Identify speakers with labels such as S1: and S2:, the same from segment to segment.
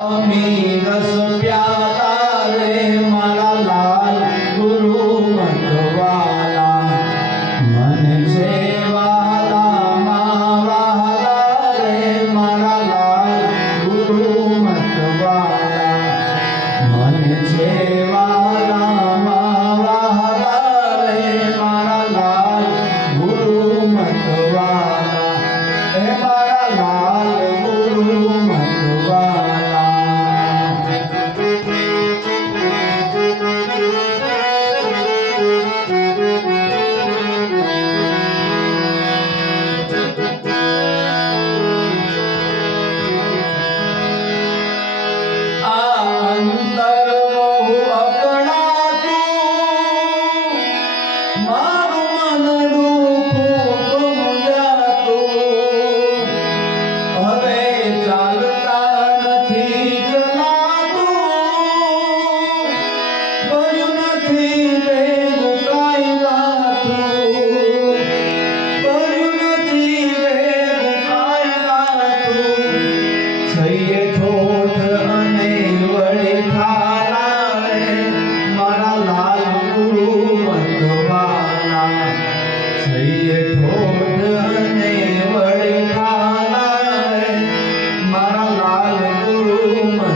S1: અમી રસ પ્યાલા રે મારા al-Qur'an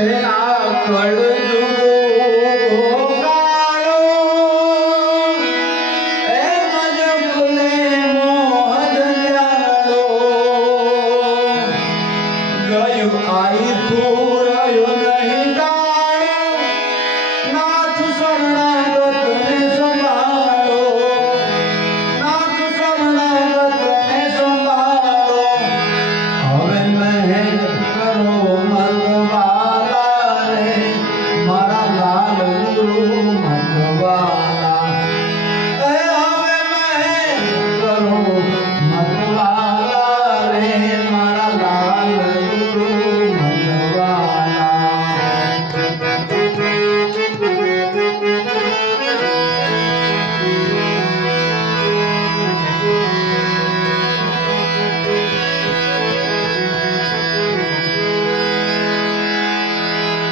S1: હે આ કળયુગ